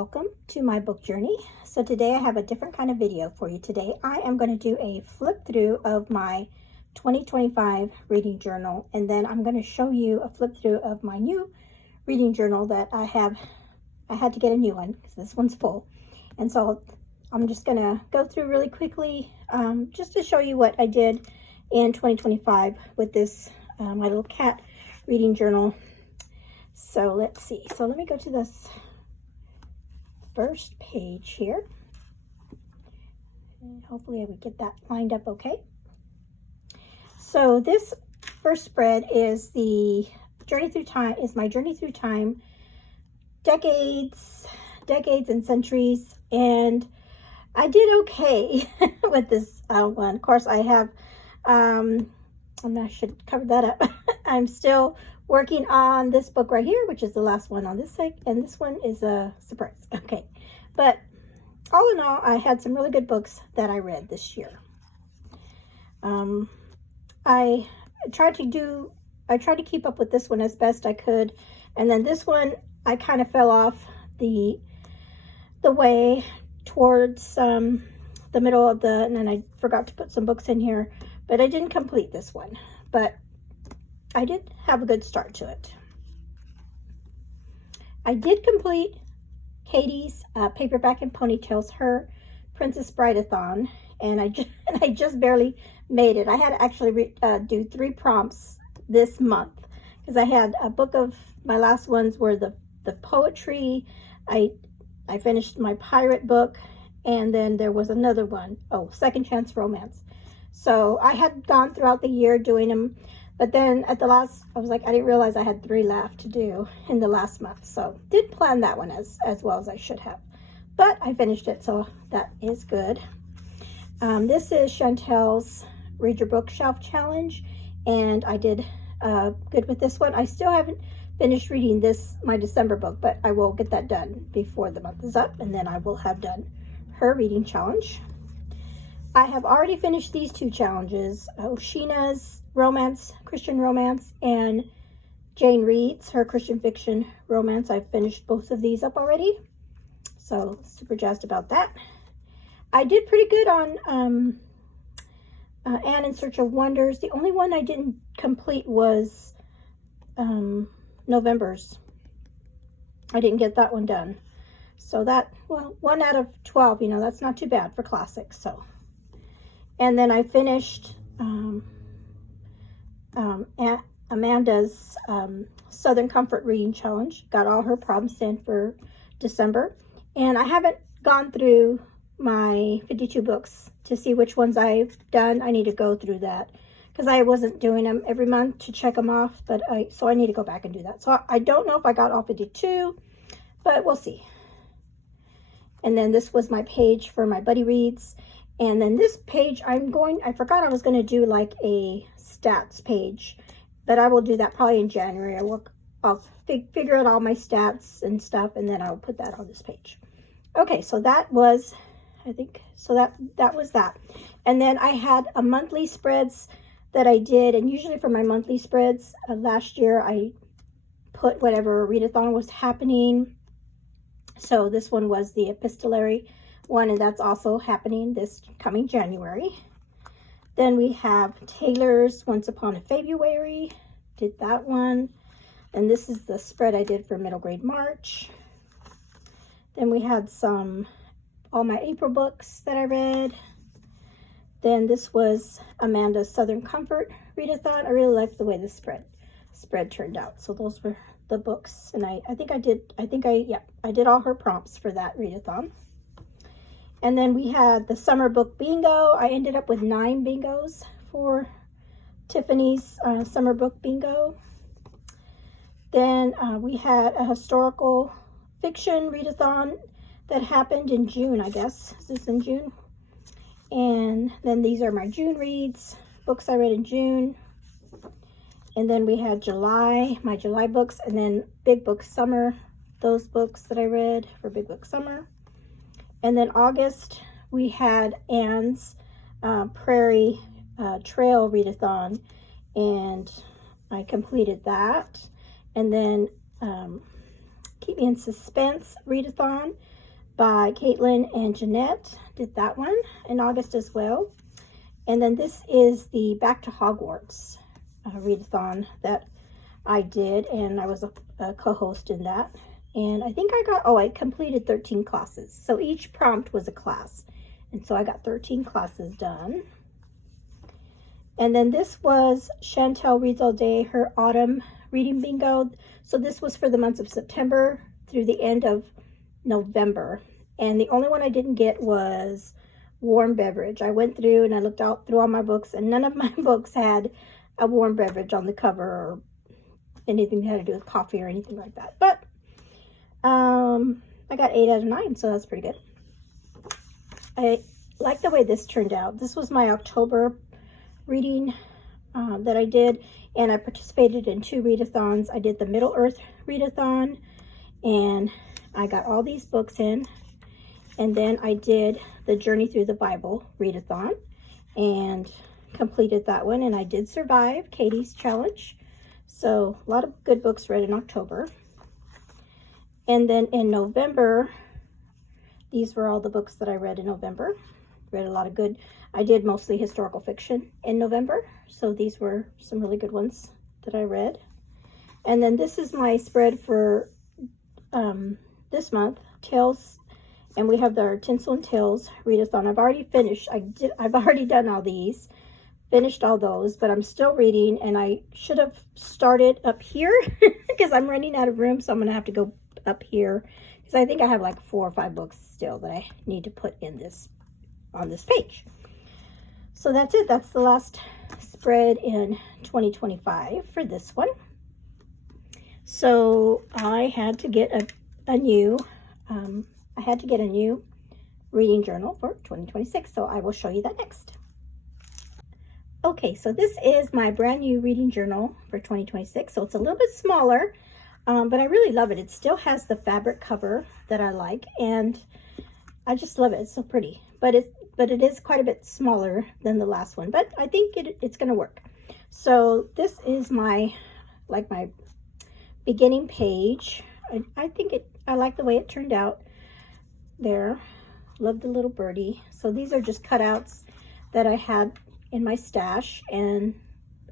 welcome to my book journey. So today I have a different kind of video for you. Today I am going to do a flip through of my 2025 reading journal, and then I'm going to show you a flip through of my new reading journal that I had to get a new one because this one's full. And so I'm just going to go through really quickly just to show you what I did in 2025 with this my little cat reading journal. So let's see. So let me go to this first page here. And hopefully I would get that lined up okay. So this first spread is the Journey Through Time, is my Journey Through Time, decades and centuries, and I did okay with this one. Of course, I have, I should cover that up. I'm still working on this book right here, which is the last one on this side, and this one is a surprise. Okay, but all in all, I had some really good books that I read this year. I tried to keep up with this one as best I could, and then this one I kind of fell off the way towards the middle of and then I forgot to put some books in here, but I didn't complete this one, but I did have a good start to it. I did complete Katie's Paperback and Ponytails, her Princess Bride-a-thon, and I just barely made it. I had to actually do 3 prompts this month because I had a book of my last ones were the poetry. I finished my pirate book, and then there was another one, Second Chance Romance. So I had gone throughout the year doing them, but then at the last, I was like, I didn't realize I had 3 left to do in the last month. So did plan that one as well as I should have, but I finished it, so that is good. This is Chantel's Read Your Bookshelf Challenge, and I did good with this one. I still haven't finished reading my December book, but I will get that done before the month is up, and then I will have done her reading challenge. I have already finished these 2 challenges, Oshina's romance, Christian romance, and Jane Reed's, her Christian fiction romance. I've finished both of these up already, so super jazzed about that. I did pretty good on Anne in Search of Wonders. The only one I didn't complete was November's. I didn't get that one done. So that, well, 1 out of 12, that's not too bad for classics. So, and then I finished Amanda's Southern Comfort Reading Challenge. Got all her prompts in for December. And I haven't gone through my 52 books to see which ones I've done. I need to go through that because I wasn't doing them every month to check them off, but so I need to go back and do that. So I don't know if I got all 52, but we'll see. And then this was my page for my buddy reads. And then this page, I forgot I was going to do like a stats page, but I will do that probably in January. I'll figure out all my stats and stuff, and then I'll put that on this page. Okay, so that was, I think, so that was that. And then I had a monthly spreads that I did, and usually for my monthly spreads, last year I put whatever readathon was happening. So this one was the epistolary one, and that's also happening this coming January. Then we have Taylor's Once Upon a February, did that one. And this is the spread I did for middle grade March. Then we had all my April books that I read. Then this was Amanda's Southern Comfort Readathon. I really liked the way this spread turned out. So those were the books, and I did all her prompts for that readathon. And then we had the summer book bingo. I ended up with 9 bingos for Tiffany's summer book bingo. Then we had a historical fiction readathon that happened in June, I guess. Is this in June? And then these are my June reads, books I read in June. And then we had July, my July books, and then Big Book Summer, those books that I read for Big Book Summer. And then August, we had Anne's Prairie Trail readathon, and I completed that. And then Keep Me in Suspense readathon. by Caitlin and Jeanette. Did that one in August as well. And then this is the Back to Hogwarts readathon that I did, and I was a co-host in that. And I think I completed 13 classes. So each prompt was a class. And so I got 13 classes done. And then this was Chantel Reads All Day, her autumn reading bingo. So this was for the months of September through the end of November. And the only one I didn't get was warm beverage. I went through and I looked out through all my books, and none of my books had a warm beverage on the cover or anything that had to do with coffee or anything like that. But I got 8 out of 9, so that's pretty good. I like the way this turned out. This was my October reading that I did, and I participated in 2 readathons. I did the Middle Earth readathon, and I got all these books in. And then I did the Journey Through the Bible readathon and completed that one, and I did survive Katie's challenge. So a lot of good books read in October. And then in November, these were all the books that I read in November. Read a lot of good. I did mostly historical fiction in November, so these were some really good ones that I read. And then this is my spread for this month, Tales, and we have our Tinsel and Tales readathon. I've already finished. I've already done all these, finished all those, but I'm still reading, and I should have started up here because I'm running out of room, so I'm going to have to go up here because I think I have like 4 or 5 books still that I need to put in this on this page. So that's it. That's the last spread in 2025 for this one. So I had to get a new reading journal for 2026. So I will show you that next. Okay, so this is my brand new reading journal for 2026. So it's a little bit smaller, but I really love it. It still has the fabric cover that I like, and I just love it. It's so pretty, but it is quite a bit smaller than the last one, but I think it's going to work. So this is my beginning page. I like the way it turned out there. Love the little birdie. So these are just cutouts that I had in my stash, and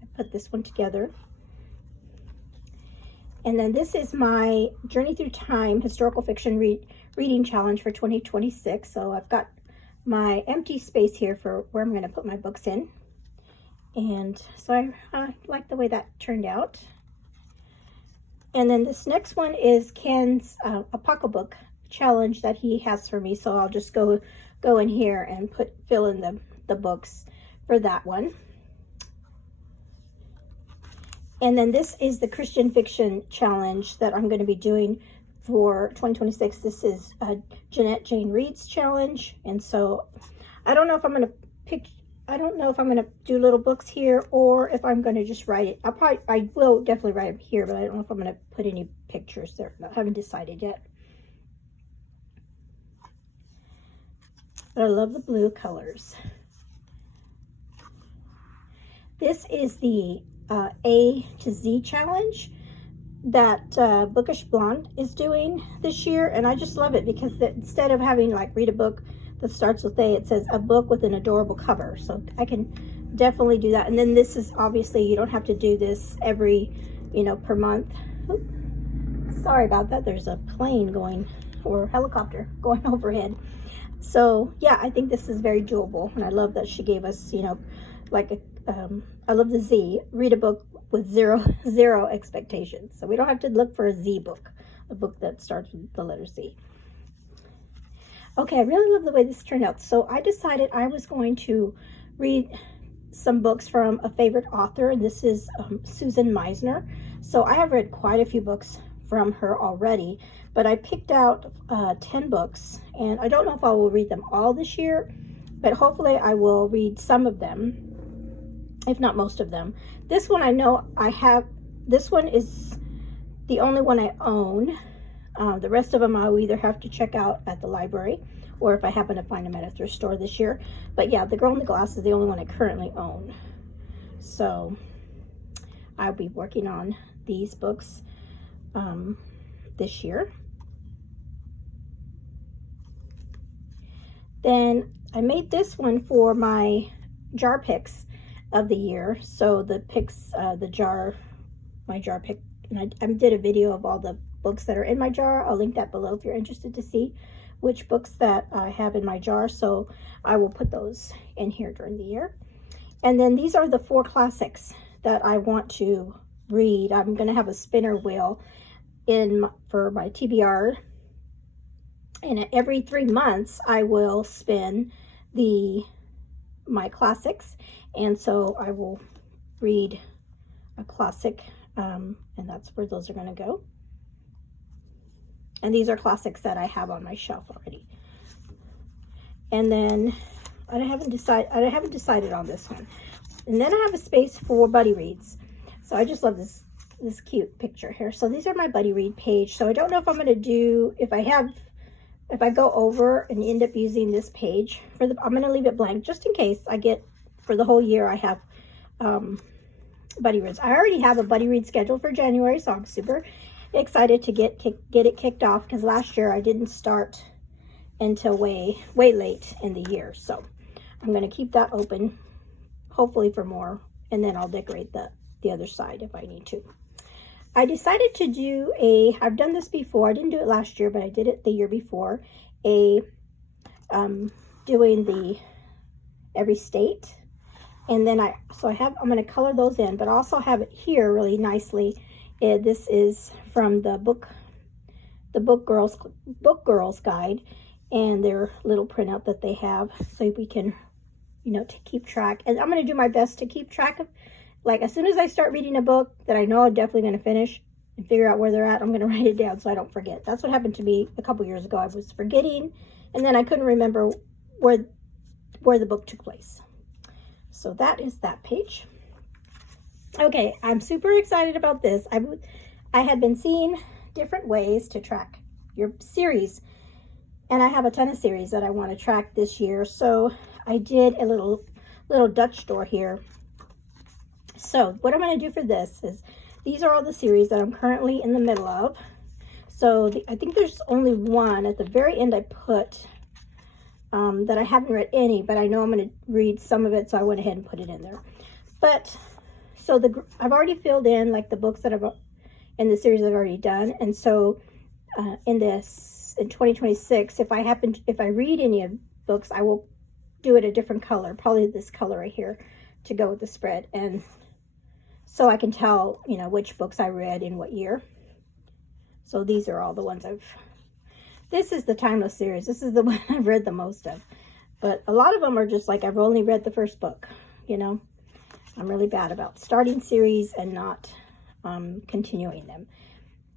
I put this one together. And then this is my Journey Through Time historical fiction reading challenge for 2026. So I've got my empty space here for where I'm going to put my books in. And so I like the way that turned out. And then this next one is Ken's a pocketbook challenge that he has for me. So I'll just go in here and fill in the books for that one. And then this is the Christian fiction challenge that I'm going to be doing for 2026. This is Jeanette Jane Reads challenge. And so I don't know if I'm going to do little books here or if I'm going to just write it. I will definitely write it here, but I don't know if I'm going to put any pictures there. I haven't decided yet. But I love the blue colors. This is the A to Z challenge that Bookish Blonde is doing this year, and I just love it because instead of having read a book that starts with A, it says a book with an adorable cover. So I can definitely do that. And then this is obviously, you don't have to do this every per month. Oops. Sorry about that. There's a plane going, or helicopter going overhead. So yeah, I think this is very doable, and I love that she gave us I love the Z, read a book with zero expectations. So we don't have to look for a Z book, a book that starts with the letter Z. Okay, I really love the way this turned out. So I decided I was going to read some books from a favorite author, and this is Susan Meisner. So I have read quite a few books from her already, but I picked out 10 books, and I don't know if I will read them all this year, but hopefully I will read some of them, if not most of them. This one I know I have. This one is the only one I own. The rest of them I'll either have to check out at the library or if I happen to find them at a thrift store this year. But yeah, The Girl in the Glass is the only one I currently own. So I'll be working on these books this year. Then I made this one for my jar picks of the year. So the picks, my jar pick, and I did a video of all the books that are in my jar. I'll link that below if you're interested to see which books that I have in my jar. So I will put those in here during the year. And then these are the 4 classics that I want to read. I'm going to have a spinner wheel for my TBR. And every 3 months, I will spin my classics. And so I will read a classic, and that's where those are going to go. And these are classics that I have on my shelf already. And then I haven't decided on this one. And then I have a space for buddy reads. So I just love this cute picture here. So these are my buddy read page. So I don't know if I'm going to do, if I go over and end up using this page I'm going to leave it blank just in case I get, for the whole year I have buddy reads. I already have a buddy read scheduled for January, so I'm super excited to get it kicked off, because last year I didn't start until way late in the year. So I'm going to keep that open, hopefully for more, and then I'll decorate the other side if I need to. I decided to do I've done this before. I didn't do it last year, but I did it the year before. Doing the every state. And then I'm going to color those in, but I also have it here really nicely. This is from the Book Girls Guide, and their little printout that they have, so we can, to keep track. And I'm going to do my best to keep track of, like, as soon as I start reading a book that I know I'm definitely going to finish and figure out where they're at, I'm going to write it down so I don't forget. That's what happened to me a couple years ago. I was forgetting, and then I couldn't remember where the book took place. So that is that page. Okay, I'm super excited about this. I had been seeing different ways to track your series, and I have a ton of series that I want to track this year. So I did a little Dutch door here. So what I'm going to do for this is, these are all the series that I'm currently in the middle of. So I think there's only one at the very end I put that I haven't read any, but I know I'm going to read some of it, so I went ahead and put it in there. But so I've already filled in like the books that I've in the series I've already done, and so in 2026, if I read any of books, I will do it a different color, probably this color right here, to go with the spread, and so I can tell which books I read in what year. So these are all the ones this is the Timeless series. This is the one I've read the most of, but a lot of them are just like, I've only read the first book. I'm really bad about starting series and not continuing them.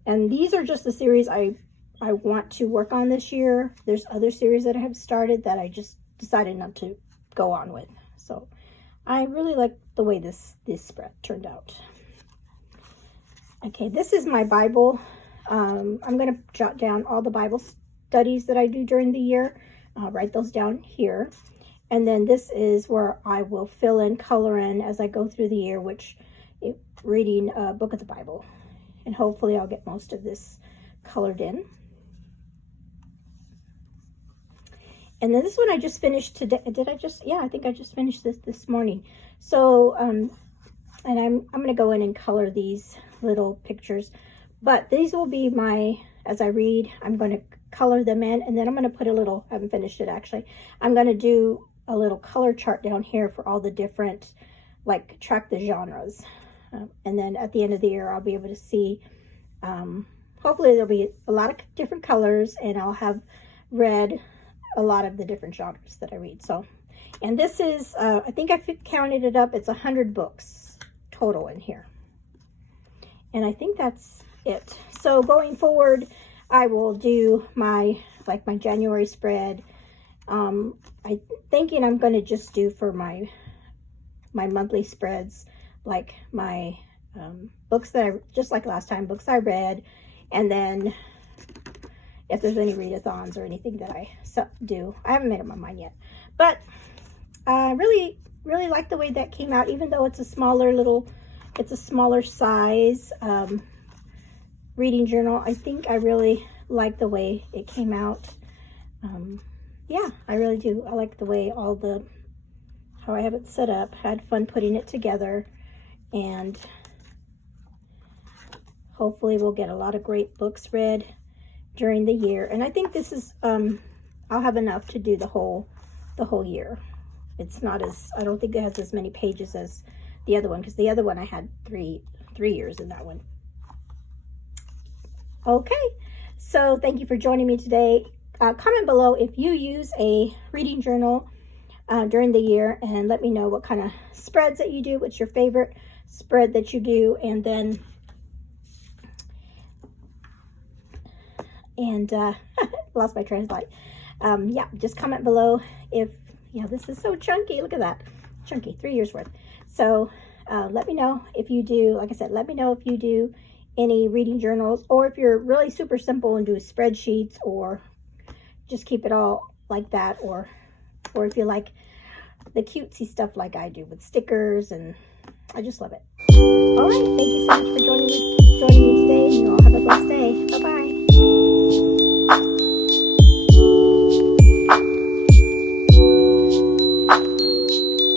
And these are just the series I want to work on this year. There's other series that I have started that I just decided not to go on with. So I really like the way this spread turned out. Okay, this is my Bible. I'm going to jot down all the Bible studies that I do during the year. I'll write those down here. And then this is where I will fill in, color in as I go through the year, reading a book of the Bible. And hopefully I'll get most of this colored in. And then this one I just finished today. Yeah, I think I just finished this morning. So, and I'm going to go in and color these little pictures. But these will be as I read, I'm going to color them in. And then I'm going to put I haven't finished it actually. I'm going to do a little color chart down here for all the different, like, track the genres. And then at the end of the year, I'll be able to see, hopefully there'll be a lot of different colors, and I'll have read a lot of the different genres that I read. So, and this is, I think I counted it up, it's 100 books total in here. And I think that's it. So going forward, I will do my January spread. I'm thinking I'm going to just do for my monthly spreads, like my books that just like last time, books I read, and then if there's any readathons or anything that I do. I haven't made up my mind yet, but I really like the way that came out, even though it's a smaller size reading journal. I think I really like the way it came out. yeah, I really do. I like the way how I have it set up. Had fun putting it together, and hopefully we'll get a lot of great books read during the year. And I think this is, I'll have enough to do the whole year. It's not as, I don't think it has as many pages as the other one, because the other one I had three years in that one. Okay, so thank you for joining me today. Comment below if you use a reading journal during the year, and let me know what kind of spreads that you do. What's your favorite spread that you do? And then lost my train of thought. Yeah, just comment below if, yeah, this is so chunky. Look at that, chunky, 3 years worth. So let me know if you do, like I said, let me know if you do any reading journals, or if you're really super simple and do spreadsheets, or just keep it all like that, or if you like the cutesy stuff like I do with stickers, and I just love it. All right, thank you so much for joining me today, and you all have a blessed day. Bye-bye.